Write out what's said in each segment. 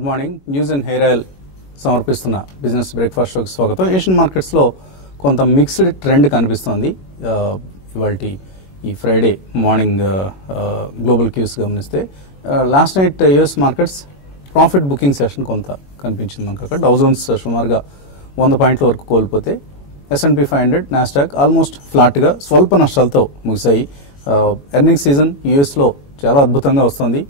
Good morning. News and hair oil సమర్పిస్తున్న business breakfast షోకి స్వాగతం. ఏషియన్ మార్కెట్స్ లో కొంత మిక్స్డ్ ట్రెండ్ కనిపిస్తోంది. ఇవాల్టి ఈ ఫ్రైడే మార్నింగ్ గ్లోబల్ క్యూస్ గమనిస్తే last night US markets profit booking session కొంత కనిపించింది. మనకు అక్కడ డౌ జోన్స్ సుమారుగా 100 పాయింట్ల వరకు కోల్పోతే S&P 500 నాస్డాక్ ఆల్మోస్ట్ ఫ్లాట్ గా స్వల్ప నష్టాలతో ముగిశాయి. ఎర్నింగ్ సీజన్ యుఎస్ లో చాలా అద్భుతంగా వస్తుంది.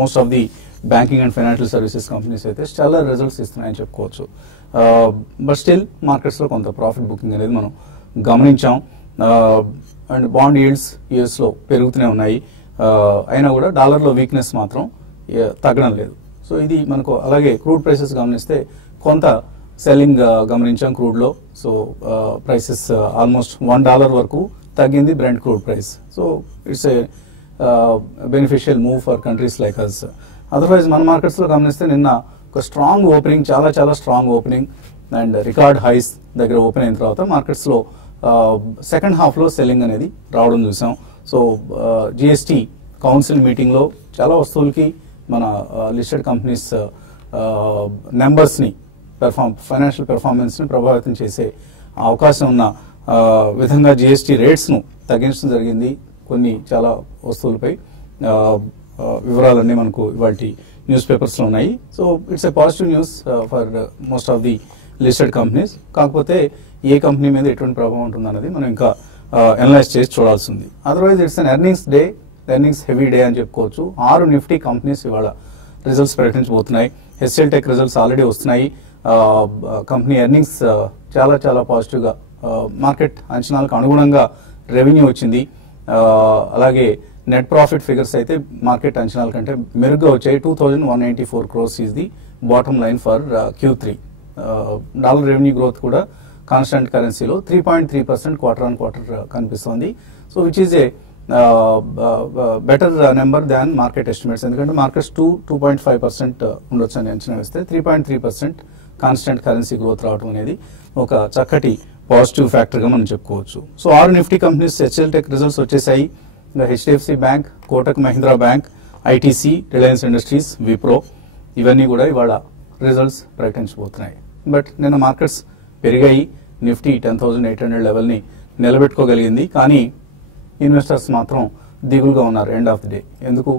Most of the banking and financial services companies అయితే చాలా రిజల్ట్స్ ఇస్తున్నాయని చెప్పుకోవచ్చు. బట్ స్టిల్ మార్కెట్స్ లో కొంత ప్రాఫిట్ బుకింగ్ అనేది మనం గమనించాం. అండ్ బాండ్ ఈల్డ్స్ యుఎస్ లో పెరుగుతూనే ఉన్నాయి. అయినా కూడా డాలర్ లో వీక్నెస్ మాత్రం తగ్గడం లేదు. సో ఇది మనకు అలాగే క్రూడ్ ప్రైసెస్ గమనిస్తే కొంత సెల్లింగ్ గమనించాం క్రూడ్ లో. సో ప్రైసెస్ ఆల్మోస్ట్ $1 వరకు తగ్గింది Brent crude price. So it's a beneficial move for countries like us. Otherwise మన మార్కెట్స్ లో గమనిస్తే నిన్న ఒక స్ట్రాంగ్ ఓపెనింగ్, చాలా strong opening and record highs దగ్గర ఓపెన్ అయిన తర్వాత మార్కెట్స్ లో సెకండ్ హాఫ్ లో సెల్లింగ్ అనేది రావడం చూసాం. సో జిఎస్టీ కౌన్సిల్ మీటింగ్ లో చాలా వస్తువులకి మన లిస్టెడ్ కంపెనీస్ నెంబర్స్ ని ఫైనాన్షియల్ పెర్ఫార్మెన్స్ ని ప్రభావితం చేసే అవకాశం ఉన్న విధంగా జిఎస్టీ రేట్స్ ను తగ్గించడం జరిగింది కొన్ని చాలా వస్తువులపై. వివరాలన్నీ మనకు ఇవాల్టి న్యూస్ పేపర్స్ లో ఉన్నాయి. So it's A positive news for most of the listed companies. కాకపోతే ఏ కంపెనీ మీద ఎటువంటి ప్రభావం ఉంటుంది అన్నది మనం ఇంకా అనలైజ్ చేసి చూడాల్సి ఉంది. Otherwise it's an earnings heavy day అని చెప్పుకోవచ్చు. 6 నిఫ్టీ కంపెనీస్ ఇవాళ రిజల్ట్స్ ప్రకటించబోతున్నాయి. హెచ్సిఎల్ టెక్ రిజల్ట్స్ ఆల్రెడీ వస్తున్నాయి. కంపెనీ ఎర్నింగ్స్ చాలా పాజిటివ్ గా మార్కెట్ అంచనాలకు అనుగుణంగా రెవెన్యూ వచ్చింది. అలాగే నెట్ ప్రాఫిట్ ఫిగర్స్ అయితే మార్కెట్ అంచనాల కంటే మెరుగ్గా వచ్చాయి. 2194 crores is the bottom line for Q3. Dollar revenue growth కూడా కాన్స్టెంట్ కరెన్సీలో 3.3% క్వార్టర్ ఆన్ క్వార్టర్ కనిపిస్తోంది. So which is a better number than market estimates. ఎందుకంటే మార్కెట్స్ 2.5% ఉండొచ్చు అని అంచనా వేస్తే 3.3% కాన్స్టెంట్ కరెన్సీ గ్రోత్ రావడం అనేది ఒక చక్కటి పాజిటివ్ ఫ్యాక్టర్ గా మనం చెప్పుకోవచ్చు. So 6 Nifty companies HCL tech results వచ్చేసాయి. HDFC bank, Kotak Mahindra bank, ITC, Reliance Industries, Wipro ఇవన్నీ కూడా ఇవాళ రిజల్ట్స్ ప్రకటించబోతున్నాయి. బట్ నిన్న మార్కెట్స్ పెరిగాయి. నిఫ్టీ 10,800 లెవెల్ ని నిలబెట్టుకోగలిగింది. కానీ ఇన్వెస్టర్స్ మాత్రం దిగులుగా ఉన్నారు ఎండ్ ఆఫ్ ది డే. ఎందుకు?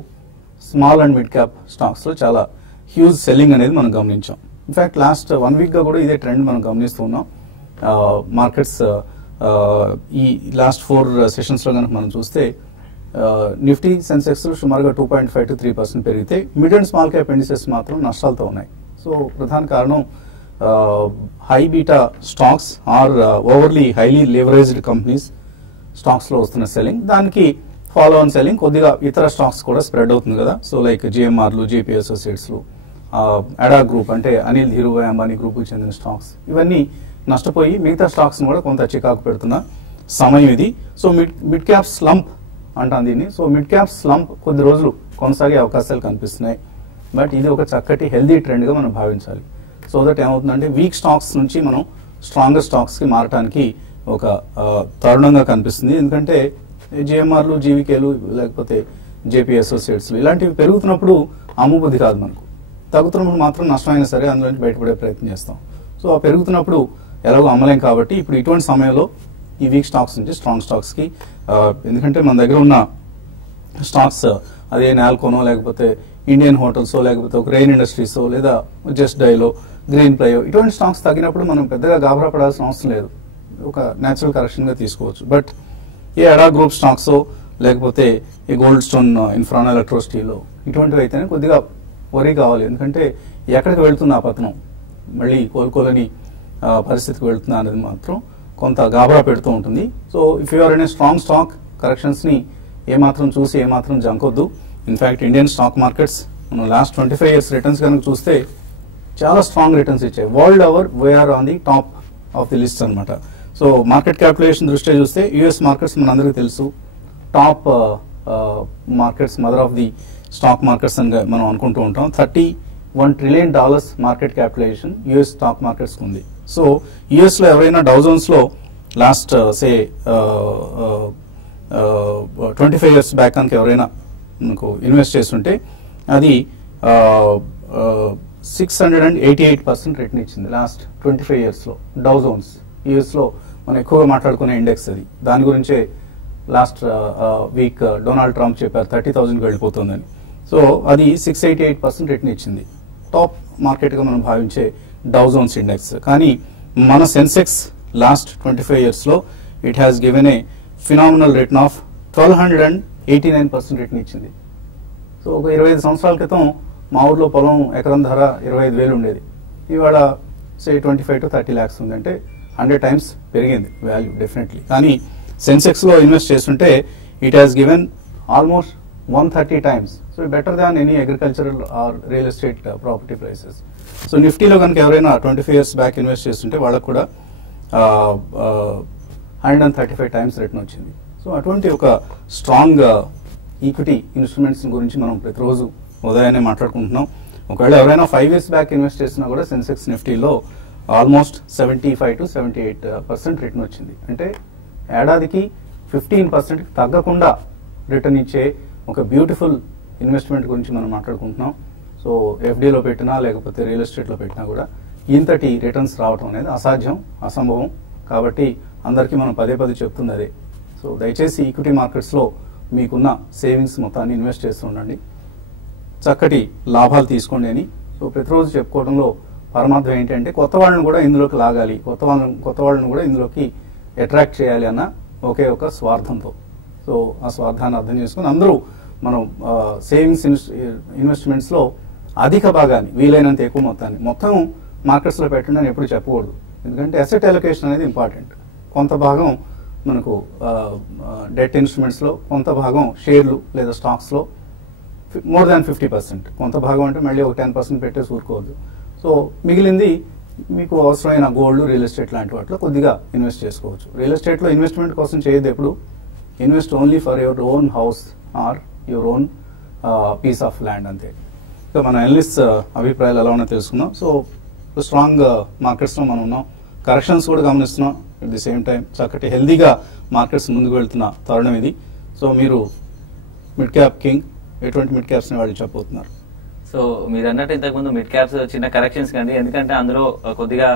Small and mid cap stocks లో చాలా హ్యూజ్ సెల్లింగ్ అనేది మనం గమనించాం. ఇన్ఫాక్ట్ లాస్ట్ 1 వీక్ గా కూడా ఇదే ట్రెండ్ మనం గమనిస్తున్నాం. మార్కెట్స్ ఈ లాస్ట్ 4 సెషన్స్ లో కనుక మనం చూస్తే నిఫ్టీ, సెన్సెక్స్ సుమారుగా 2.5 to 3% పెరిగితే mid and small cap indices మాత్రం నష్టాలతో ఉన్నాయి. సో ప్రధాన కారణం high beta stocks or overly highly leveraged companies stocks లో వస్తున్న సెల్లింగ్, దానికి ఫాలో ఆన్ సెల్లింగ్ కొద్దిగా ఇతర స్టాక్స్ కూడా స్ప్రెడ్ అవుతుంది కదా. సో లైక్ జిఎంఆర్లు, జేపీ అసోసియేట్స్లు, అడా గ్రూప్ అంటే అనిల్ ధీరుభాయ్ అంబానీ గ్రూప్ కి చెందిన స్టాక్స్ ఇవన్నీ నష్టపోయి మిగతా స్టాక్స్ కూడా కొంత చికాకు పెడుతున్న సమయం ఇది. సో మిడ్ క్యాప్ స్లంప్ అంటాం దీన్ని. సో మిడ్ క్యాప్ స్లంప్ కొద్ది రోజులు కొనసాగే అవకాశాలు కనిపిస్తున్నాయి. బట్ ఇది ఒక చక్కటి హెల్దీ ట్రెండ్ గా మనం భావించాలి. సో దట్ ఏమవుతుందంటే వీక్ స్టాక్స్ నుంచి మనం స్ట్రాంగర్ స్టాక్స్ కి మారడానికి ఒక తరుణంగా కనిపిస్తుంది. ఎందుకంటే జిఎంఆర్లు, జీవికేలు లేకపోతే జేపీ అసోసియేట్స్ ఇలాంటివి పెరుగుతున్నప్పుడు అమ్ముబుద్ధి కాదు మనకు. తగ్గుతున్నప్పుడు మాత్రం నష్టమైనా సరే అందులో నుంచి బయటపడే ప్రయత్నం చేస్తాం. సో ఆ పెరుగుతున్నప్పుడు ఎలాగో అమ్మలేం కాబట్టి ఇప్పుడు ఇటువంటి సమయంలో ఈ వీక్ స్టాక్స్ నుంచి స్ట్రాంగ్ స్టాక్స్ కి, ఎందుకంటే మన దగ్గర ఉన్న స్టాక్స్ అదే నాల్కోనో లేకపోతే ఇండియన్ హోటల్సో లేకపోతే ఒక రెయిన్ ఇండస్ట్రీసో లేదా జస్ట్ డైలో, గ్రీన్ ప్లయో ఇటువంటి స్టాక్స్ తగ్గినప్పుడు మనం పెద్దగా గాబరా పడాల్సిన అవసరం లేదు. ఒక న్యాచురల్ కరెక్షన్ గా తీసుకోవచ్చు. బట్ ఏ అడా గ్రూప్ స్టాక్సో లేకపోతే ఈ గోల్డ్ స్టోన్, ఇన్ఫ్రాన్ ఎలక్ట్రోసిటీలో ఇటువంటివి అయితేనే కొద్దిగా వరీ కావాలి. ఎందుకంటే ఎక్కడికి వెళ్తున్నా పతనం మళ్ళీ కోలుకోలేని పరిస్థితికి వెళ్తున్నా అనేది మాత్రం కొంత గాబరా పెడుతూ ఉంటుంది. So if you're in a strong stock, corrections ని ఏమాత్రం చూసి ఏమాత్రం జంకొద్దు. ఇన్ఫాక్ట్ ఇండియన్ స్టాక్ మార్కెట్స్ మనం లాస్ట్ 25 years రిటర్న్స్ కనుక చూస్తే చాలా స్ట్రాంగ్ రిటర్న్స్ ఇచ్చాయి. World over we're on the top of the list అనమాట. సో మార్కెట్ క్యాపిటలైజేషన్ దృష్ట్యా చూస్తే యుఎస్ మార్కెట్స్ మనందరికీ తెలుసు top markets, mother of the stock markets అని మనం అనుకుంటూ ఉంటాం. $31 trillion market capitalisation US stock markets ఉంది. సో యుఎస్ లో ఎవరైనా డౌ జోన్స్ లో లాస్ట్ 25 years బ్యాక్ కనుక ఎవరైనా మనకు ఇన్వెస్ట్ చేస్తుంటే అది 688% రిటర్న్ ఇచ్చింది లాస్ట్ 25 yearsలో. డౌ జోన్స్ యూఎస్లో మనం ఎక్కువగా మాట్లాడుకునే ఇండెక్స్ అది. దాని గురించే లాస్ట్ వీక్ డొనాల్డ్ ట్రంప్ చెప్పారు 30,000కి వెళ్ళిపోతుందని. సో అది 688% రిటర్న్ ఇచ్చింది. టాప్ మార్కెట్గా మనం భావించే డౌ జోన్స్ ఇండెక్స్. కానీ మన సెన్సెక్స్ లాస్ట్ 25 yearsలో it has given a phenomenal return of 1289% return ఇచ్చింది. సో ఒక 25 సంవత్సరాల క్రితం మా ఊర్లో పొలం ఎకరం ధర 25,000 ఉండేది. ఇవాళ సే 25 to 30 lakhs ఉంది. అంటే 100 times పెరిగింది వాల్యూ డెఫినెట్లీ. కానీ సెన్సెక్స్లో ఇన్వెస్ట్ చేస్తుంటే it has given almost 130 times. So better than any agricultural or real estate property prices. So నిఫ్టీలో కనుక ఎవరైనా 25 years బ్యాక్ ఇన్వెస్ట్ చేస్తుంటే వాళ్ళకు కూడా 135 times రిటర్న్ వచ్చింది. సో అటువంటి ఒక స్ట్రాంగ్ ఈక్విటీ ఇన్స్ట్రుమెంట్స్ గురించి మనం ప్రతిరోజు ఉదయాన్నే మాట్లాడుకుంటున్నాం. ఒకవేళ ఎవరైనా 5 years బ్యాక్ ఇన్వెస్ట్ చేసినా కూడా సెన్సెక్స్ నిఫ్టీలో ఆల్మోస్ట్ 75 to 78% రిటర్న్ వచ్చింది. అంటే ఏడాదికి 15% తగ్గకుండా రిటర్న్ ఇచ్చే ఒక బ్యూటిఫుల్ ఇన్వెస్ట్మెంట్ గురించి మనం మాట్లాడుకుంటున్నాం. సో ఎఫ్డీలో పెట్టినా లేకపోతే రియల్ ఎస్టేట్లో పెట్టినా కూడా ఇంతటి రిటర్న్స్ రావడం అనేది అసాధ్యం, అసంభవం. కాబట్టి అందరికీ మనం పదే చెప్తుంది అదే. సో దయచేసి ఈక్విటీ మార్కెట్స్లో మీకున్న సేవింగ్స్ మొత్తాన్ని ఇన్వెస్ట్ చేస్తూ ఉండండి, చక్కటి లాభాలు తీసుకోండి అని. సో ప్రతిరోజు చెప్పుకోవడంలో పరమార్థం ఏంటంటే కొత్త వాళ్ళని కూడా ఇందులోకి లాగాలి, కొత్త వాళ్ళని కూడా ఇందులోకి అట్రాక్ట్ చేయాలి అన్న ఒకే ఒక స్వార్థంతో. సో ఆ స్వార్థాన్ని అర్థం చేసుకుని అందరూ మనం సేవింగ్స్ ఇన్వెస్ట్మెంట్స్లో అధిక భాగాన్ని, వీలైనంత ఎక్కువ మొత్తాన్ని మొత్తం మార్కెట్స్లో పెట్టండి అని ఎప్పుడు చెప్పకూడదు. ఎందుకంటే అసెట్ అలొకేషన్ అనేది ఇంపార్టెంట్. కొంత భాగం మనకు డెట్ ఇన్స్ట్రుమెంట్స్లో, కొంత భాగం షేర్లు లేదా స్టాక్స్లో, మోర్ దాన్ 50%. కొంత భాగం అంటే మళ్ళీ ఒక 10% పెట్టేసి ఊరుకోవద్దు. సో మిగిలింది మీకు అవసరమైన గోల్డ్, రియల్ ఎస్టేట్ లాంటి వాటిలో కొద్దిగా ఇన్వెస్ట్ చేసుకోవచ్చు. రియల్ ఎస్టేట్లో ఇన్వెస్ట్మెంట్ కోసం చేయదు ఎప్పుడు. Invest only for your own house or your own piece of land అంతే. సో మన అనలిస్ట్ అభిప్రాయాలు ఎలా ఉన్నాయో తెలుసుకుందాం. సో స్ట్రాంగ్ మార్కెట్స్లో మనం ఉన్నాం, కరెక్షన్స్ కూడా గమనిస్తున్నాం. అట్ ది సేమ్ టైం చక్కటి హెల్దీగా మార్కెట్స్ ముందుకు వెళ్తున్న తరుణం ఇది. సో మీరు మిడ్ క్యాప్ కింగ్, ఎటువంటి మిడ్ క్యాప్స్ ని వాళ్ళు చెప్పబోతున్నారు? సో మీరు అన్నట్టు ఇంతకుముందు మిడ్ క్యాప్స్ చిన్న కరెక్షన్స్ కండి, ఎందుకంటే అందులో కొద్దిగా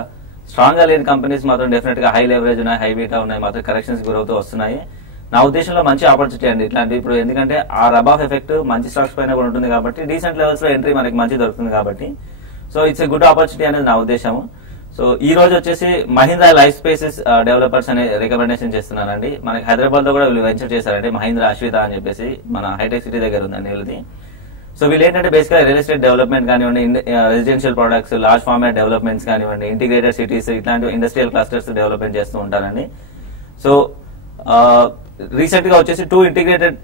స్ట్రాంగ్ గా లేని కంపెనీస్ మాత్రం డెఫినెట్ గా హై లెవరేజ్ ఉన్నాయి, హై బీటా ఉన్నాయి, మాత్రం కరెక్షన్స్ గురవుతూ వస్తున్నాయి. నా ఉద్దేశంలో మంచి ఆపర్చునిటీ అండి ఇట్లాంటి. ఇప్పుడు ఎందుకంటే ఆ రబ్ ఆఫ్ ఎఫెక్ట్ మంచి స్టాక్స్ పైన కూడా ఉంటుంది కాబట్టి డీసెంట్ లెవెల్స్ లో ఎంట్రీ మనకి మంచి దొరుకుతుంది కాబట్టి so it's a good opportunity అనేది నా ఉద్దేశము. సో ఈ రోజు వచ్చేసి మహీంద్రా లైఫ్ స్పేసెస్ డెవలపర్స్ అనే రికమెండేషన్ చేస్తున్నానండి. మనకి హైదరాబాద్ లో కూడా వీళ్ళు వెంచర్ చేశారండి, మహీంద్రా అశ్విత అని చెప్పేసి మన హైటెక్ సిటీ దగ్గర ఉందండి వీళ్ళది. సో వీళ్ళు ఏంటంటే బేసిక్గా రియల్ ఎస్టేట్ డెవలప్మెంట్ కానివ్వండి, residential products, large format developments కానివ్వండి, ఇంటిగ్రేటెడ్ సిటీస్, ఇట్లాంటి ఇండస్ట్రియల్ క్లస్టర్స్ డెవలప్మెంట్ చేస్తూ ఉంటారండి. సో రీసెంట్ గా వచ్చేసి 2 ఇంటిగ్రేటెడ్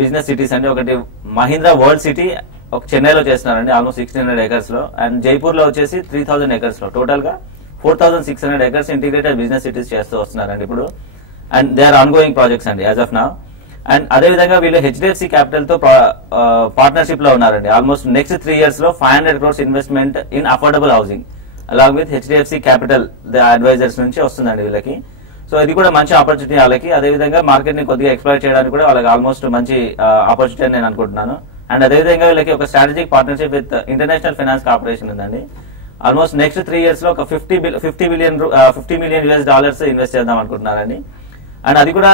బిజినెస్ సిటీస్ అండి. ఒకటి మహీంద్రా వరల్డ్ సిటీ ఒక చెన్నైలో చేస్తున్నారండి ఆల్మోస్ట్ 1600 acres లో, అండ్ జైపూర్ లో వచ్చేసి 3000 acres లో, టోటల్ గా 4600 acres ఇంటిగ్రేటెడ్ బిజినెస్ సిటీస్ చేస్తూ వస్తున్నారండి ఇప్పుడు. And they are ongoing projects అండి యాజ్ ఆఫ్ నౌ. అండ్ అదే విధంగా వీళ్ళు హెచ్డిఎఫ్సి క్యాపిటల్ తో పార్ట్నర్షిప్ లో ఉన్నారండి. ఆల్మోస్ట్ నెక్స్ట్ 3 years లో 500 crores investment in affordable housing along with HDFC capital the advisors నుంచి వస్తుందండి వీళ్ళకి. సో ఇది కూడా మంచి ఆపర్చునిటీ వాళ్ళకి. అదేవిధంగా మార్కెట్ ని కొద్దిగా ఎక్స్ప్లోర్ చేయడానికి కూడా వాళ్ళకి ఆల్మోస్ట్ మంచి ఆపర్చునిటీ అని నేను అనుకుంటున్నాను. అండ్ అదేవిధంగా వీళ్ళకి ఒక strategic partnership with international finance corporation ఉందండి. ఆల్మోస్ట్ నెక్స్ట్ 3 years లో ఒక $50 million ఇన్వెస్ట్ చేద్దాం అనుకుంటున్నారండి. అండ్ అది కూడా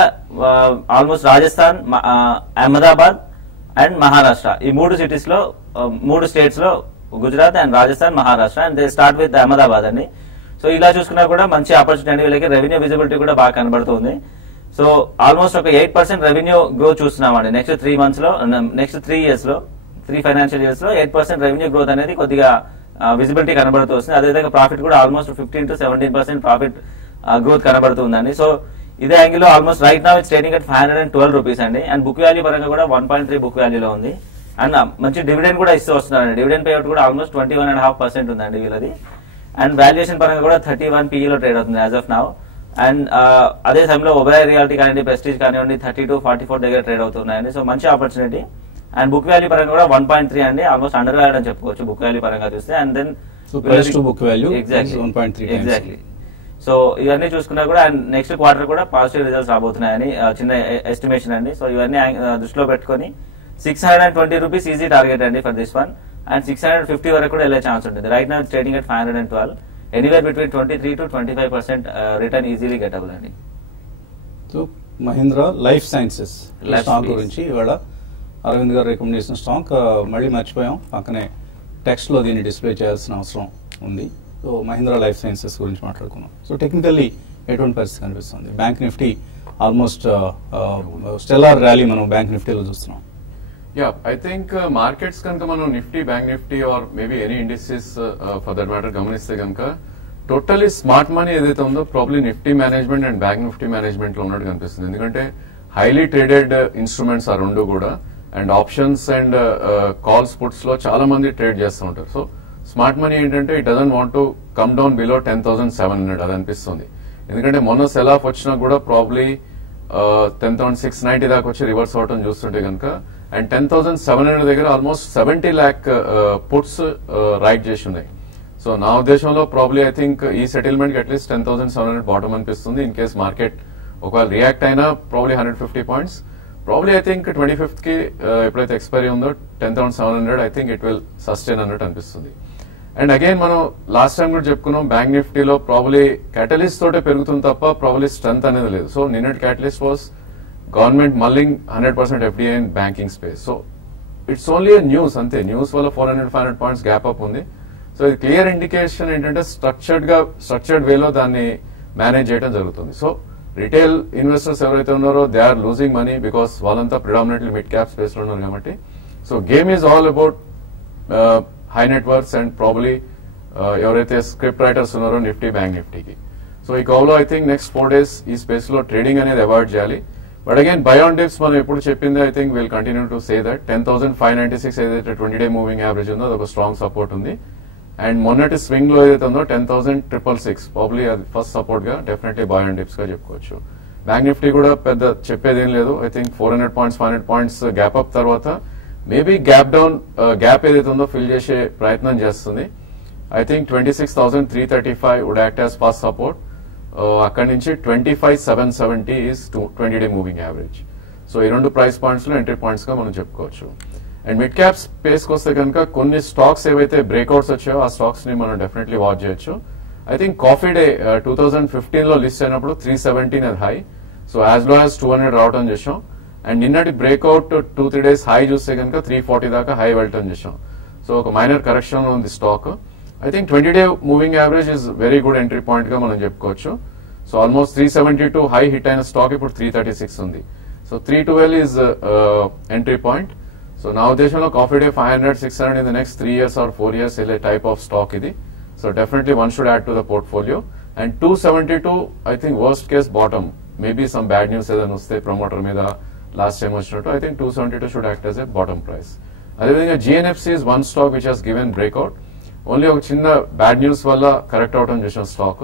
ఆల్మోస్ట్ రాజస్థాన్, అహ్మదాబాద్ అండ్ మహారాష్ట్ర, ఈ 3 cities లో 3 states లో, Gujarat and Rajasthan, Maharashtra, and they start with Ahmedabad అండి. సో ఇలా చూసుకున్నా కూడా మంచి ఆపర్చునిటీ అండి వీళ్ళకి. రెవెన్యూ విజిబిలిటీ కూడా బాగా కనబడుతుంది. సో ఆల్మోస్ట్ ఒక 8% రెవెన్యూ గ్రోత్ చూస్తున్నామండి నెక్స్ట్ 3 months లో, నెక్స్ట్ 3 years లో, 3 financial years లో 8% రెవెన్యూ గ్రోత్ అనేది కొద్దిగా విజిబిలిటీ కనబడుతూ వస్తుంది. అదేవిధంగా ప్రాఫిట్ కూడా ఆల్మోస్ట్ 15 to 17% ప్రాఫిట్ గ్రోత్ కనబడుతుందండి. సో ఇదే యాంగిల్ లో almost right now it's trading at 512 rupees అండి. అండ్ బుక్ వాల్యూ పరంగా కూడా 1.3 బుక్ వాల్యూలో ఉంది. అండ్ మంచి డివిడెండ్ కూడా ఇస్తూ వస్తున్నారండి. డివిడెండ్ పేఅవుట్ కూడా ఆల్మోస్ట్ 21.5% ఉందండి వీళ్ళది. అండ్ వాల్యుయేషన్ పరంగా కూడా 31 PE లో ట్రేడ్ అవుతుంది యాజ్ ఆఫ్ నౌ. అండ్ అదే సమయంలో ఒబెరాయ్ రియాలిటీ కానివ్వండి, ప్రెస్టీజ్ కానివ్వండి 32-44 దగ్గర ట్రేడ్ అవుతున్నాయండి. సో మంచి ఆపర్చునిటీ. అండ్ బుక్ వాల్యూ పరంగా కూడా 1.3 అండి, ఆల్మోస్ట్ అండర్ వాల్యూడ్ అని చెప్పుకోవచ్చు బుక్ వాల్యూ పరంగా చూస్తే. And then book value exactly. So ఇవన్నీ చూసుకున్నా కూడా అండ్ నెక్స్ట్ క్వార్టర్ కూడా పాజిటివ్ రిజల్ట్స్ రాబోతున్నాయని చిన్న ఎస్టిమేషన్ అండి. సో ఇవన్నీ దృష్టిలో పెట్టుకుని 620 rupees ఈజీ టార్గెట్ అండి ఫర్ దిస్ వన్. అండ్ 650 వరకు కూడా వెళ్ళే ఛాన్స్ ఉంటుంది. Right now trading at 512, anywhere between 23 to 25% return easily gettable అండి. So Mahindra life sciences Life stock Sciences. గురించి ఇవాళ అరవింద్ గారు రికమెండేషన్ స్టాక్ మళ్ళీ మర్చిపోయాం, పక్కనే టెక్స్ట్ లో దీన్ని డిస్ప్లే చేయాల్సిన అవసరం ఉంది. సో మహీంద్రా లైఫ్ సైన్సెస్ గురించి మాట్లాడుకున్నాం. సో టెక్నికల్లీ ఎటువంటి పరిస్థితి కనిపిస్తుంది? Bank Nifty almost stellar rally మనం బ్యాంక్ నిఫ్టీలో చూస్తున్నాం. Yeah, I think markets kanka manu Nifty, Bank Nifty or maybe any indices for that matter గమనిస్తే కనుక టోటల్లీ స్మార్ట్ మనీ ఏదైతే ఉందో probably Nifty management and bank Nifty management లో ఉన్నట్టు కనిపిస్తుంది. ఎందుకంటే హైలీ ట్రేడెడ్ ఇన్స్ట్రుమెంట్స్ ఆ రెండు కూడా, and options and calls puts లో చాలా మంది ట్రేడ్ చేస్తూ ఉంటారు. సో స్మార్ట్ మనీ ఏంటంటే it doesn't want to come down below 10,700 అది అనిపిస్తుంది. ఎందుకంటే మొన్న సెల్ ఆఫ్ వచ్చినా కూడా ప్రాబ్లీ 10,690 దాకా వచ్చి రివర్స్ అవటం చూస్తుంటే కనుక, అండ్ 10,700 దగ్గర ఆల్మోస్ట్ 70 lakh పుట్స్ రైట్ చేసి ఉన్నాయి. సో నా ఉద్దేశంలో ప్రాబ్లీ ఐ థింక్ ఈ సెటిల్మెంట్ కి అట్లీస్ట్ 10,700 బాటమ్ అనిపిస్తుంది. ఇన్ కేస్ మార్కెట్ ఒకవేళ రియాక్ట్ అయినా probably 150 points, probably I think 25th కి ఎప్పుడైతే ఎక్స్పైరీ ఉందో 10,700 I think it will sustain అన్నట్టు అనిపిస్తుంది. అండ్ అగైన్ మనం లాస్ట్ టైం కూడా చెప్పుకున్నాం బ్యాంక్ నిఫ్టీలో ప్రాబ్లీ క్యాటలిస్ట్ తోటే పెరుగుతుంది తప్ప ప్రాబ్లీ స్ట్రెంత్ అనేది లేదు. సో నిన్నటి catalyst was government mulling 100% FDI in banking space. So it's only news అంతే, న్యూస్ వల్ల 400-500 పాయింట్స్ గ్యాప్ అప్ ఉంది. సో ఇది క్లియర్ ఇండికేషన్ ఏంటంటే స్ట్రక్చర్డ్ వేలో దాన్ని మేనేజ్ చేయడం జరుగుతుంది. సో రిటైల్ ఇన్వెస్టర్స్ ఎవరైతే ఉన్నారో they are losing money because వాళ్ళంతా ప్రిడామినెంట్లీ మిడ్ క్యాప్ స్పేస్ లో ఉన్నారు కాబట్టి. So game is all about high networks and probably ఎవరైతే స్క్రిప్ట్ రైటర్స్ ఉన్నారో నిఫ్టీ బ్యాంక్ నిఫ్టీకి. సో ఈ కౌలో ఐ థింక్ నెక్స్ట్ 4 days ఈ స్పేస్ లో ట్రేడింగ్ అనేది అవాయిడ్ చేయాలి. But again buy on dips మనం ఎప్పుడు చెప్పింది I think will continue to say that 10,596 ఏదైతే 20-day మూవింగ్ యావరేజ్ ఉందో అదొక స్ట్రాంగ్ సపోర్ట్ ఉంది. అండ్ మొన్నటి స్వింగ్ లో ఏదైతే ఉందో 10,666 ప్రాబ్లీ అది ఫస్ట్ సపోర్ట్ గా డెఫినెట్లీ బై ఆన్ డిప్స్ గా చెప్పుకోవచ్చు. బ్యాంక్ నిఫ్టీ కూడా పెద్ద చెప్పేది ఏం లేదు. I think 400 points 500 points gap up తర్వాత మేబీ గ్యాప్ డౌన్ గ్యాప్ ఏదైతే ఉందో ఫిల్ చేసే ప్రయత్నం చేస్తుంది. I think 26,335 would act as first support. అక్కడి నుంచి 25,770 is 20-day moving average. So ఈ రెండు ప్రైస్ పాయింట్స్ లో ఎంట్రీ పాయింట్స్ గా మనం చెప్పుకోవచ్చు. అండ్ మిడ్ క్యాప్ స్పేస్ కి వస్తే కనుక కొన్ని స్టాక్స్ ఏవైతే బ్రేక్అవుట్స్ వచ్చాయో ఆ స్టాక్స్ ని మనం డెఫినెట్లీ వాచ్ చేయొచ్చు. ఐ థింక్ కాఫీ డే 2015 లో లిస్ట్ అయినప్పుడు 317 అది high. So as low as 200 రావడం చేసాం. అండ్ నిన్నటి బ్రేక్అవుట్ 2-3 days హై చూస్తే కనుక 340 దాకా హై వెళ్ళటం చేసాం. సో ఒక మైనర్ కరెక్షన్ లో ఉంది stock. I think 20-day moving average is very good entry point గా మనం చెప్పుకోవచ్చు. సో ఆల్మోస్ట్ 372 హై హిట్ అయిన స్టాక్ ఇప్పుడు 336 ఉంది. So 312 is entry point. So నా ఉద్దేశంలో coffee day 500-600 in the next 3 years or 4 years వెళ్ళే టైప్ ఆఫ్ స్టాక్ ఇది. So definitely one should add to the portfolio. And 272 I think worst case bottom, maybe some bad news ఏదైనా వస్తే promoter మీద last time వచ్చినట్టు I think 272 should act as a bottom price. అదేవిధంగా GNFC is one stock which has given breakout. Only ఒక చిన్న bad news వల్ల correct అవటం చేసిన స్టాక్.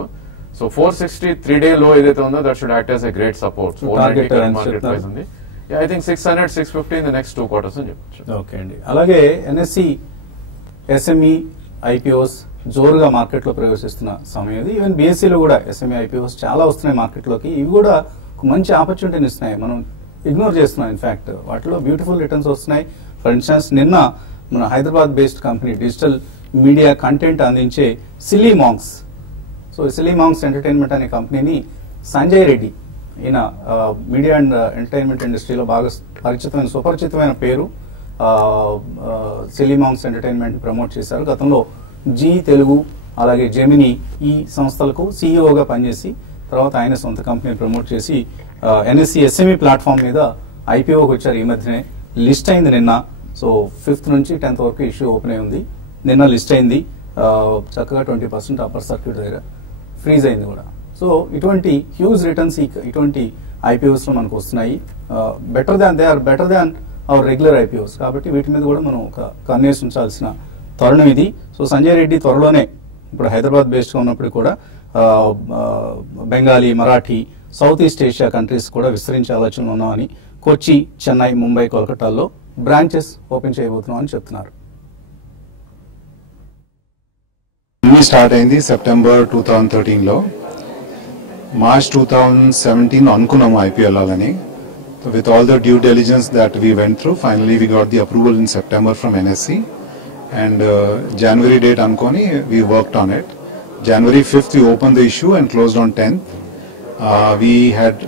సో 460 3-day లో ఏదైతే ఉందో that should act as a great support. 490 market price ఉంది. I think 600-650 in the next 2 quarters అని చెప్పొచ్చు. ఓకే అండి. అలాగే ఎన్ఎస్సి ఎస్ఎంఈ ఐపీఓస్ జోరుగా మార్కెట్ లో ప్రవేశిస్తున్న సమయం ఇది. ఈవెన్ బిఎస్సీలో కూడా ఎస్ఎంఈ ఐపీఓస్ చాలా వస్తున్నాయి మార్కెట్ లోకి. ఇవి కూడా ఒక మంచి ఆపర్చునిటీని ఇస్తున్నాయి. మనం ఇగ్నోర్ చేస్తున్నాం. ఇన్ఫాక్ట్ వాటిలో బ్యూటిఫుల్ రిటర్న్స్ వస్తున్నాయి. ఫర్ ఇన్స్టెన్స్ నిన్న మన Hyderabad based company digital media content అందించే silly monks, so silly monks entertainment అనే కంపెనీని సంజయ్ రెడ్డి, ఈయన మీడియా అండ్ ఎంటర్టైన్మెంట్ ఇండస్ట్రీలో బాగా సుపరిచితమైన పేరు, సిల్లీ మాంగ్స్ ఎంటర్టైన్మెంట్ ప్రమోట్ చేశారు. గతంలో జీ తెలుగు అలాగే జెమినీ ఈ సంస్థలకు సీఈఓగా పనిచేసి తర్వాత ఆయన సొంత కంపెనీ ప్రమోట్ చేసి ఎన్ఎస్సి ఎస్ఎంఈ ప్లాట్ఫామ్ మీద ఐపీఓకి వచ్చారు. ఈ మధ్యనే లిస్ట్ అయింది నిన్న. సో 5th నుంచి 10th వరకు ఇష్యూ ఓపెన్ అయి ఉంది. నిన్న లిస్ట్ అయింది. చక్కగా 20% అప్పర్ సర్క్యూట్ దగ్గర ఫ్రీజ్ అయింది కూడా. సో ఇటువంటి హ్యూజ్ రిటర్న్స్ ఇటువంటి ఐపీఓస్ లో మనకు వస్తున్నాయి. They are better than our regular IPOs. కాబట్టి వీటి మీద కూడా మనం ఒక కన్నేసి ఉంచాల్సిన తరుణం ఇది. సో సంజయ్ రెడ్డి త్వరలోనే ఇప్పుడు హైదరాబాద్ బేస్డ్ గా ఉన్నప్పుడు కూడా Bengali, Marathi, south east Asia countries కూడా విస్తరించే ఆలోచనలు ఉన్నామని కొచ్చి, చెన్నై, ముంబై, కోల్కతాల్లో బ్రాంచెస్ ఓపెన్ చేయబోతున్నాం అని చెప్తున్నారు. స్టార్ట్ అయింది సెప్టెంబర్ 2013 లో. మార్చ్ 2017 అనుకున్నాము ఐపీఎల్ వెళ్ళాలని. With all the due diligence that we went through, finally we got the approval in September from NSE. and January date ankoni we worked on it. January 5th we opened the issue and closed on 10th. We had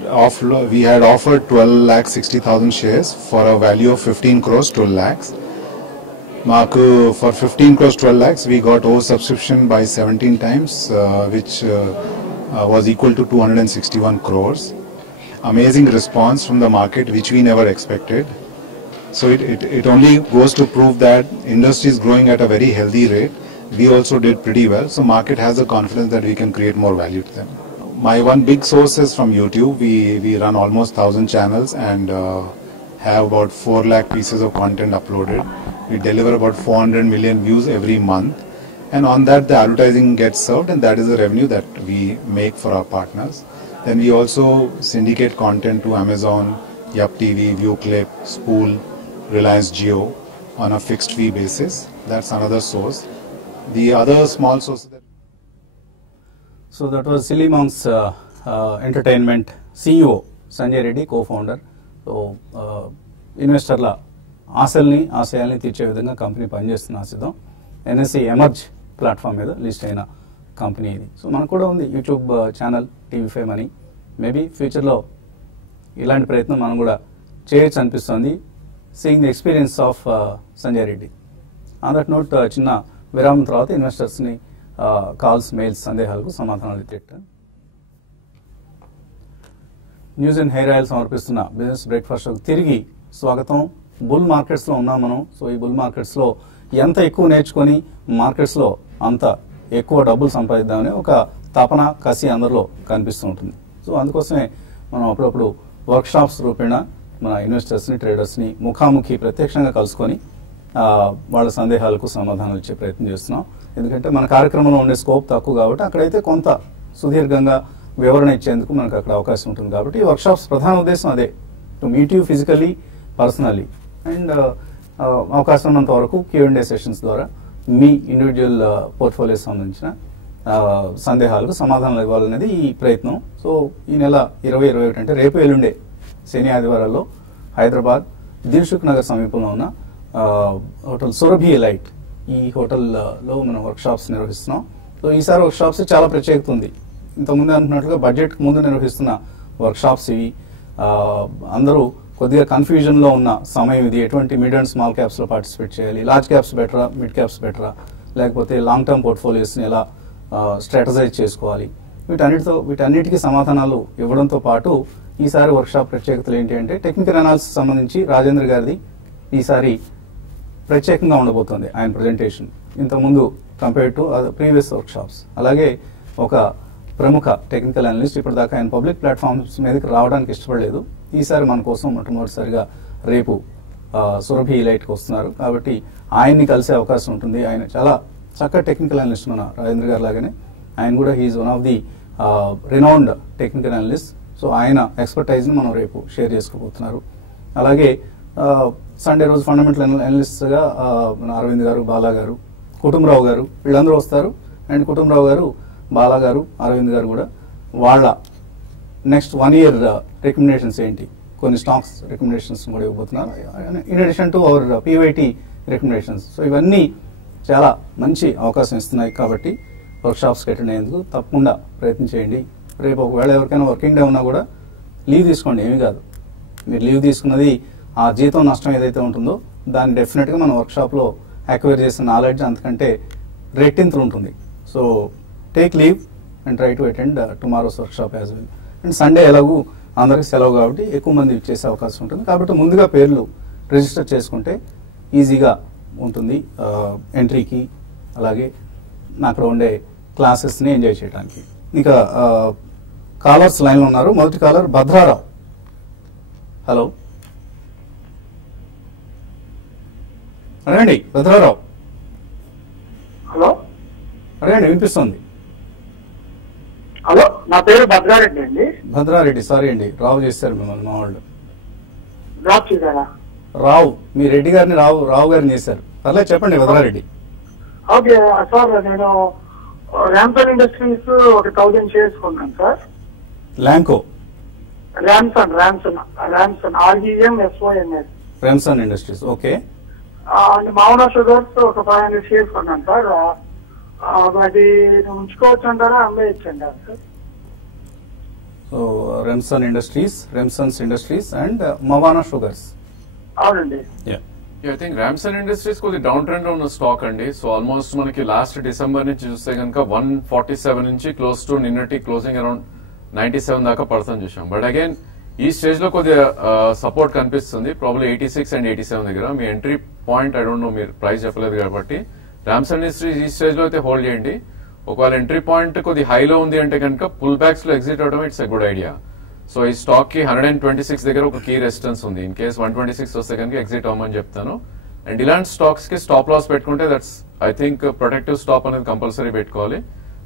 offered 12,60,000 shares for a value of 15 crores 12 lakhs. Maku for 15 crores 12 lakhs we got oversubscription by 17 times, which was equal to 261 crores. Amazing response from the market which we never expected. So it only goes to prove that industry is growing at a very healthy rate. We also did pretty well. So market has the confidence that we can create more value to them. My one big source is from YouTube. We run almost 1,000 channels and have about 4 lakh pieces of content uploaded. We deliver about 400 million views every month. And on that the advertising gets served, and that is the revenue that we make for our partners. Then we also syndicate content to Amazon, Yup TV, ViewClip, Spool, Reliance Jio on a fixed fee basis. That's another source. The other small source that So that was Silly Monks Entertainment CEO Sanjay Reddy, co-founder. So ఇన్వెస్టర్ల ఆశయాల్ని తీర్చే విధంగా company పనిచేస్తున్న ఆశిద్దాం. NSE emerge platform మీద list అయిన company ఇది. So మనకు కూడా ఉంది యూట్యూబ్ ఛానల్ TV5 అని. మేబీ ఫ్యూచర్లో ఇలాంటి ప్రయత్నం మనం కూడా చేయొచ్చు అనిపిస్తుంది, seeing the experience of Sanjay Reddy. On that note చిన్న విరామం తర్వాత ఇన్వెస్టర్స్ని కాల్స్, మెయిల్స్, సందేహాలకు సమాధానాలు ఇచ్చేట న్యూస్ అండ్ హెయిర్ ఆయిల్ సమర్పిస్తున్న బిజినెస్ బ్రేక్ఫాస్ట్ తిరిగి స్వాగతం. బుల్ మార్కెట్స్లో ఉన్నాం మనం. సో ఈ బుల్ మార్కెట్స్లో ఎంత ఎక్కువ నేర్చుకొని మార్కెట్స్లో అంత ఎక్కువ డబ్బులు సంపాదిద్దామని ఒక తపన, కసి అందరిలో కనిపిస్తూ ఉంటుంది. సో అందుకోసమే మనం అప్పుడప్పుడు వర్క్షాప్స్ రూపేణ మన ఇన్వెస్టర్స్ని, ట్రేడర్స్ని ముఖాముఖి ప్రత్యక్షంగా కలుసుకొని వాళ్ళ సందేహాలకు సమాధానాలు ఇచ్చే ప్రయత్నం చేస్తున్నాం. ఎందుకంటే మన కార్యక్రమంలో ఉండే స్కోప్ తక్కువ కాబట్టి అక్కడైతే కొంత సుదీర్ఘంగా వివరణ ఇచ్చేందుకు మనకు అక్కడ అవకాశం ఉంటుంది. కాబట్టి ఈ వర్క్షాప్స్ ప్రధాన ఉద్దేశం అదే, to meet you physically, personally, and అవకాశం ఉన్నంత వరకు Q&A సెషన్స్ ద్వారా మీ ఇండివిజువల్ పోర్ట్ఫోలియోస్ సంబంధించిన సందేహాలకు సమాధానాలు ఇవ్వాలనేది ఈ ప్రయత్నం. సో ఈ నెల 20-21 అంటే రేపు ఎల్లుండే శని ఆదివారాల్లో హైదరాబాద్ దిల్సుఖ్ నగర్ సమీపంలో ఉన్న హోటల్ సురభి ఎలైట్, ఈ హోటల్లో మనం వర్క్షాప్స్ నిర్వహిస్తున్నాం. సో ఈసారి వర్క్షాప్స్ చాలా ప్రత్యేకత ఉంది. ఇంతకుముందు అంటున్నట్లుగా బడ్జెట్ ముందు నిర్వహిస్తున్న వర్క్షాప్స్ ఇవి. అందరూ కొద్దిగా కన్ఫ్యూజన్లో ఉన్న సమయం ఇది. ఎటువంటి మిడ్ అండ్ స్మాల్ క్యాప్స్లో పార్టిసిపేట్ చేయాలి, లార్జ్ క్యాప్స్ బెటరా, మిడ్ క్యాప్స్ బెటరా, లేకపోతే లాంగ్ టర్మ్ పోర్ట్ఫోలియోస్ని ఎలా స్ట్రాటజైజ్ చేసుకోవాలి, వీటన్నిటికీ సమాధానాలు ఇవ్వడంతో పాటు ఈసారి వర్క్షాప్ ప్రత్యేకతలు ఏంటి అంటే టెక్నికల్ అనాలిసిస్ సంబంధించి రాజేంద్ర గారిది ఈసారి ప్రత్యేకంగా ఉండబోతుంది ఆయన ప్రజెంటేషన్, ఇంతకుముందు కంపేర్డ్ టు ప్రీవియస్ వర్క్షాప్స్. అలాగే ఒక ప్రముఖ టెక్నికల్ అనలిస్ట్, ఇప్పటిదాకా ఆయన పబ్లిక్ ప్లాట్ఫామ్స్ మీదకి రావడానికి ఇష్టపడలేదు. ఈసారి మన కోసం మొట్టమొదటిసారిగా రేపు సురభి ఎలైట్కి వస్తున్నారు కాబట్టి ఆయన్ని కలిసే అవకాశం ఉంటుంది. ఆయన చాలా చక్కటి టెక్నికల్ అనలిస్ట్, మన రాజేంద్ర గారు లాగానే ఆయన కూడా he's one of the renowned technical analyst. So ఆయన ఎక్స్పర్టైజ్ని మనం రేపు షేర్ చేసుకోబోతున్నారు. అలాగే సండే రోజు ఫండమెంటల్ అనలిస్ట్గా మన అరవింద్ గారు, బాలా గారు, కుటుంబరావు గారు వీళ్ళందరూ వస్తారు. అండ్ కుటుంబరావు గారు, బాలా గారు, అరవింద్ గారు కూడా వాళ్ళ నెక్స్ట్ 1 year రికమెండేషన్స్ ఏంటి, కొన్ని స్టాక్స్ రికమెండేషన్స్ కూడా ఇవ్వబోతున్నారు. In addition to our PYT recommendations. So ఇవన్నీ చాలా మంచి అవకాశం ఇస్తున్నాయి కాబట్టి వర్క్షాప్స్కి అటెండ్ అయ్యేందుకు తప్పకుండా ప్రయత్నం చేయండి. రేపు ఒకవేళ ఎవరికైనా వర్కింగ్ డే ఉన్నా కూడా లీవ్ తీసుకోండి, ఏమీ కాదు. మీరు లీవ్ తీసుకున్నది ఆ జీతం నష్టం ఏదైతే ఉంటుందో దాన్ని డెఫినెట్గా మన వర్క్షాప్లో అక్వైర్ చేసిన నాలెడ్జ్ అంతకంటే రెట్టింతలు ఉంటుంది. So take leave and try to attend tomorrow's workshop as well. And Sunday ఎలాగూ అందరికి సెలవు కాబట్టి ఎక్కువ మంది చేసే అవకాశం ఉంటుంది. కాబట్టి ముందుగా పేర్లు రిజిస్టర్ చేసుకుంటే ఈజీగా ఉంటుంది ఎంట్రీకి, అలాగే అక్కడ ఉండే క్లాసెస్ని ఎంజాయ్ చేయడానికి. ఇంకా కాలర్స్ లైన్లో ఉన్నారు. మొదటి కాలర్ భద్రారావు. హలో, అడగండి భద్రారావు. హలో, అడగండి, వినిపిస్తుంది. హలో, నా పేరు భద్రారెడ్డి అండి. భద్రారెడ్డి, సారీ అండి, రావు చేశారు మిమ్మల్ని మా వాళ్ళు. డ్రాప్ చేశారా? రావు, మీ రెడ్డి గారిని రావు గారిని చేశారు. పర్లేదు చెప్పండి భద్రారెడ్డి. ఓకే సార్, నేను ర్యామ్సన్ ఇండస్ట్రీస్ ఒక 1000 షేర్స్ కొన్నాను sir. Lanco, Remsons REMSONS. Remsons industries. Okay. Mawana sugars ఒక 500 షేర్స్ కొన్నాను సార్. అది ఉంచుకోవచ్చు అంటారా, అమ్మేయచ్చు అంటారా sir? So Remsons industries and Mawana sugars. అవునండి. ఐ థింక్ రామ్సన్ ఇండస్ట్రీస్ కొద్ది డౌన్ ట్రెండ్ లో ఉన్న స్టాక్ అండి. సో ఆల్మోస్ట్ మనకి లాస్ట్ డిసెంబర్ నుంచి చూస్తే కనుక 147 నుంచి క్లోజ్ టు నిన్నటి క్లోజింగ్ అరౌండ్ 97 దాకా పడుతుంది చూసాం. బట్ అగైన్ ఈ స్టేజ్ లో కొద్దిగా సపోర్ట్ కనిపిస్తుంది, ప్రాబ్లీ 86 అండ్ 87 దగ్గర. మీ entry point I don't know, మీరు ప్రైస్ చెప్పలేదు కాబట్టి రామ్సన్ ఇండస్ట్రీస్ ఈ స్టేజ్ లో అయితే హోల్డ్ చేయండి. ఒకవేళ ఎంట్రీ పాయింట్ కొద్ది హైలో ఉంది అంటే కనుక పుల్ బ్యాక్స్ లో ఎగ్జిట్ అవడం it's a good idea. So ఈ స్టాక్ కి 126 దగ్గర ఒక కీ రెసిస్టెన్స్ ఉంది. ఇన్ కేస్ 126 వస్తే కనుక ఎగ్జిట్ అవ్వమని చెప్తాను. అండ్ ఇలాంటి స్టాక్స్ కి స్టాప్ లాస్ పెట్టుకుంటే that's I think protective stop అనేది కంపల్సరీ పెట్టుకోవాలి.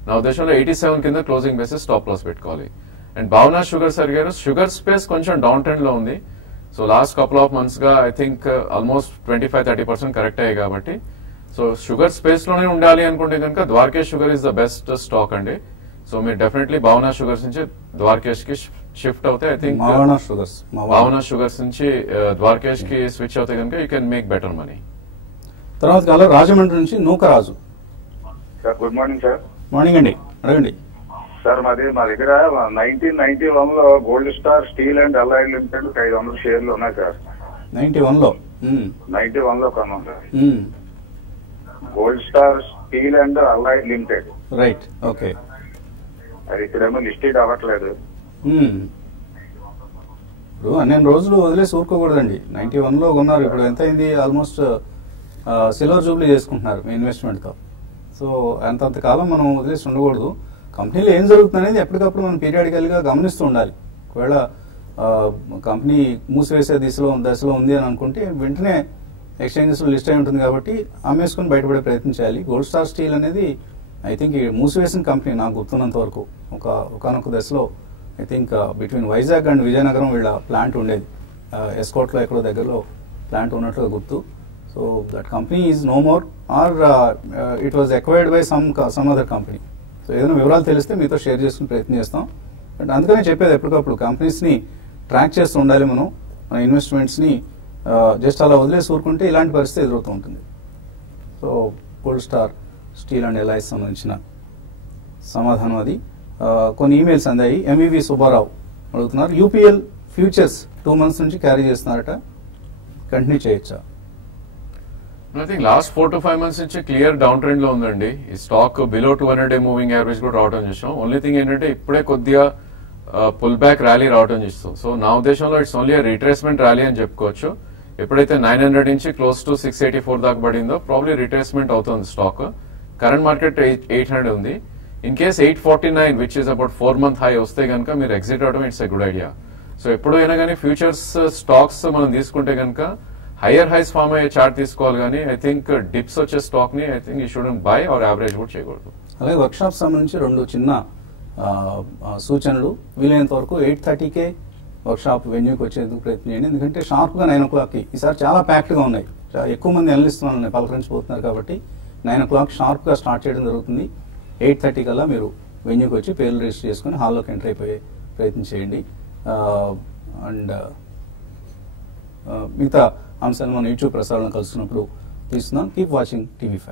నా ఉద్దేశంలో 87 కింద క్లోజింగ్ బేసిస్ స్టాప్ లాస్ పెట్టుకోవాలి. అండ్ భావనా షుగర్స్ అడిగారు. షుగర్ స్పేస్ కొంచెం డౌన్ ట్రెండ్ లో ఉంది. So last couple of months గా ఐ థింక్ ఆల్మోస్ట్ 25-30% కరెక్ట్ అయ్యాయి కాబట్టి సో షుగర్ స్పేస్ లోనే ఉండాలి అనుకుంటే కనుక Dwarikesh sugar is the best stock అండి. సో మీరు డెఫినెట్లీ భావనా షుగర్స్ నుంచి ద్వారకేష్ కి షిఫ్ట్ అవుతే ఐ థింక్ భావనా షుగర్స్ నుంచి ద్వారకేష్ కి స్విచ్ అవుతే కనుక you can make better money. తర్వాత కాలం రాజమండ్రి నుంచి Nookaraju. Sir good morning sir. Morning అండి, అడగండి సార్. మా దగ్గర 1991 లో gold Star steel and allied limited 500 షేర్లు ఉన్నాయి సార్. 91 లో కొన్నాం sir. Gold Star steel and allied limited. Right, okay. అది ఇప్పుడేమో లిస్టెడ్ అవ్వట్లేదు. ఇప్పుడు అన్ని రోజులు వదిలేసి ఊరుకోకూడదండి. 91 లో కొన్నారు, ఇప్పుడు ఎంత అయింది? ఆల్మోస్ట్ సిల్వర్ జూబ్లీ చేసుకుంటున్నారు మీ ఇన్వెస్ట్మెంట్ తో. సో అంతకాలం మనం వదిలేసి ఉండకూడదు. కంపెనీలో ఏం జరుగుతుంది అనేది ఎప్పటికప్పుడు మనం పీరియాడికల్ గా గమనిస్తూ ఉండాలి. ఒకవేళ కంపెనీ మూసివేసే దశలో ఉంది అని అనుకుంటే వెంటనే ఎక్స్చేంజెస్ లో లిస్ట్ అయి ఉంటుంది కాబట్టి అమ్మేసుకుని బయటపడే ప్రయత్నం చేయాలి. గోల్డ్ స్టార్ స్టీల్ అనేది ఐ థింక్ మూసివేసిన కంపెనీ నాకు గుర్తున్నంత వరకు. ఒకనొక దశలో I think between Vizag and Vizianagaram వీళ్ళ ప్లాంట్ ఉండేది. ఎస్కోట్లో ఎక్కడో దగ్గరలో ప్లాంట్ ఉన్నట్లుగా గుర్తు. So that company is no more or it was acquired by some other company. So ఏదైనా వివరాలు తెలిస్తే మీతో షేర్ చేసుకుని ప్రయత్నం చేస్తాం. బట్ అందుకనే చెప్పేది ఎప్పటికప్పుడు కంపెనీస్ని ట్రాక్ చేస్తూ ఉండాలి. మన ఇన్వెస్ట్మెంట్స్ని జస్ట్ అలా వదిలేసి ఊరుకుంటే ఇలాంటి పరిస్థితి ఎదురవుతూ ఉంటుంది. So gold Star steel and allies సంబంధించిన సమాధానం అది. కొన్ని ఈమెయిల్స్ అందాయి. ఎంఈవి సుబ్బారావు అడుగుతున్నారు, యూపీఎల్ ఫ్యూచర్స్ 2 months నుంచి క్యారీ చేస్తున్నారట, కంటిన్యూ చేయొచ్చా? I think last 4 to 5 months నుంచి క్లియర్ డౌన్ ట్రెండ్ లో ఉందండి. ఈ stock below 200-day moving average కూడా రావడం చూసాం. ఓన్లీ థింగ్ ఏంటంటే ఇప్పుడే కొద్దిగా పుల్ బ్యాక్ ర్యాలీ రావడం చూస్తాం. సో నా ఉద్దేశంలో ఇట్స్ ఓన్లీ రిట్రేస్మెంట్ ర్యాలీ అని చెప్పుకోవచ్చు. ఎప్పుడైతే 900 నుంచి క్లోజ్ టు 684 దాకా పడిందో ప్రాబ్లీ రిట్రేస్మెంట్ అవుతుంది స్టాక్. కరెంట్ మార్కెట్ 800 ఉంది. In case 849 which is about 4-month high వస్తే కనుక మీరు ఎగ్జిట్ అవడం it's a good idea. So ఎప్పుడైనా కానీ ఫ్యూచర్స్ స్టాక్స్ మనం తీసుకుంటే కనుక హైయర్ హైస్ ఫామ్ అయ్యే చార్ట్ తీసుకోవాలి కానీ ఐ థింక్ డిప్స్ వచ్చే స్టాక్ ని I think you shouldn't buy or average కూడా చేయకూడదు. అలాగే వర్క్ షాప్ సంబంధించి 2 చిన్న సూచనలు. వీలైనంత వరకు 8:30కే వర్క్ షాప్ వెన్యూకి వచ్చేందుకు ప్రయత్నం చేయండి. ఎందుకంటే షార్ప్ గా 9 o'clockకి ఈసారి చాలా ప్యాక్డ్ గా ఉన్నాయి. ఎక్కువ మంది అనలిస్ట్ వాళ్ళని పలకరించిపోతున్నారు కాబట్టి 9 o'clock షార్ప్ గా స్టార్ట్ చేయడం జరుగుతుంది. 8:30 కల్లా మీరు వెన్యూకి వచ్చి పేర్లు రిజిస్టర్ చేసుకుని హాల్లోకి ఎంటర్ అయిపోయే ప్రయత్నం చేయండి. అండ్ మిగతా అంశాలు మనం యూట్యూబ్ ప్రసారంలో కలుసుకున్నప్పుడు తీస్తున్నాం. Keep watching TV5.